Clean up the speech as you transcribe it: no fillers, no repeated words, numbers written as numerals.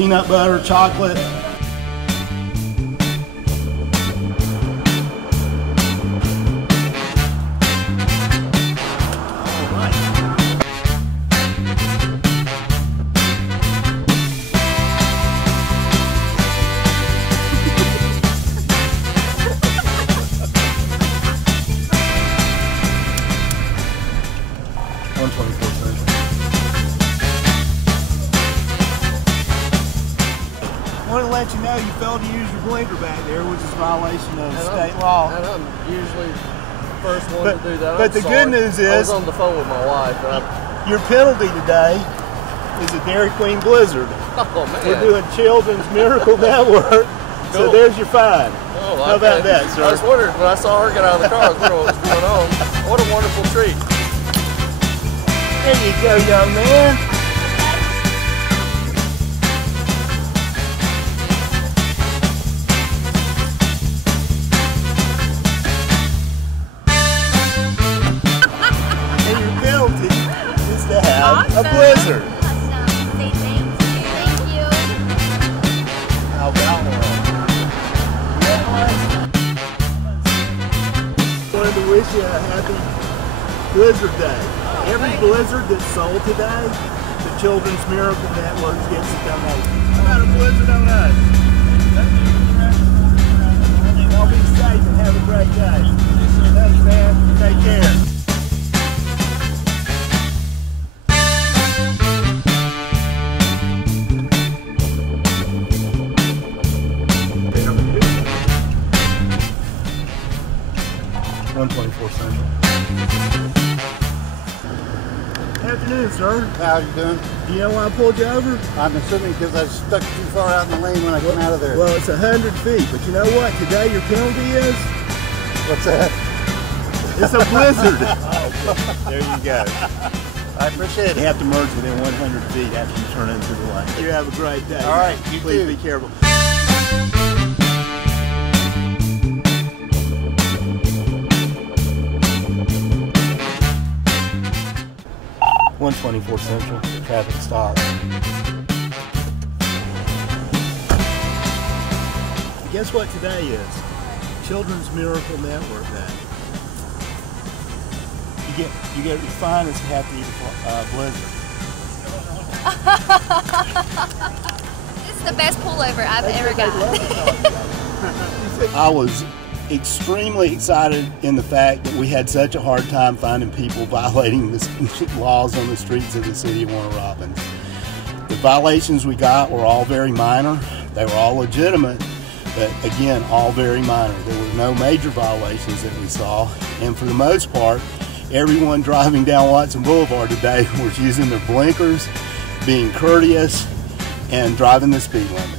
peanut butter, chocolate. I want to let you know you failed to use your blinker back there, which is a violation of state law. And I'm usually the first one to do that. But the good news is, I was on the phone with my wife. your penalty today is a Dairy Queen Blizzard. Oh man! We're doing Children's Miracle Network, so Cool. there's your fine. Oh, How about that, sir? I was wondering when I saw her get out of the car, I was wondering what was going on. What a wonderful treat! There you go, young man. Awesome. A blizzard. Awesome. Say thank you. Thank you. How about I wanted to wish you a happy Blizzard Day. Every blizzard that's sold today, the Children's Miracle Network gets a donation. How about a blizzard on us? Y'all be safe and have a great day. Thanks, man. Take care. Central. Afternoon, sir. How you doing? Do you know why I pulled you over? I'm assuming because I stuck too far out in the lane when I came out of there. Well, it's 100 feet, but you know what? Today your penalty is? What's that? It's a blizzard. There you go. I appreciate it. You have to merge within 100 feet after you turn into the lane. You have a great day. All right, you Please too. be careful. 124 Central, traffic stop. Guess what today is? Children's Miracle Network Day. You get your fine as you have to eat a blizzard. This is the best pullover I've ever gotten. I was extremely excited in the fact that we had such a hard time finding people violating the laws on the streets of the city of Warner Robins. The violations we got were all very minor. They were all legitimate, but again, all very minor. There were no major violations that we saw, and for the most part, everyone driving down Watson Boulevard today was using their blinkers, being courteous, and driving the speed limit.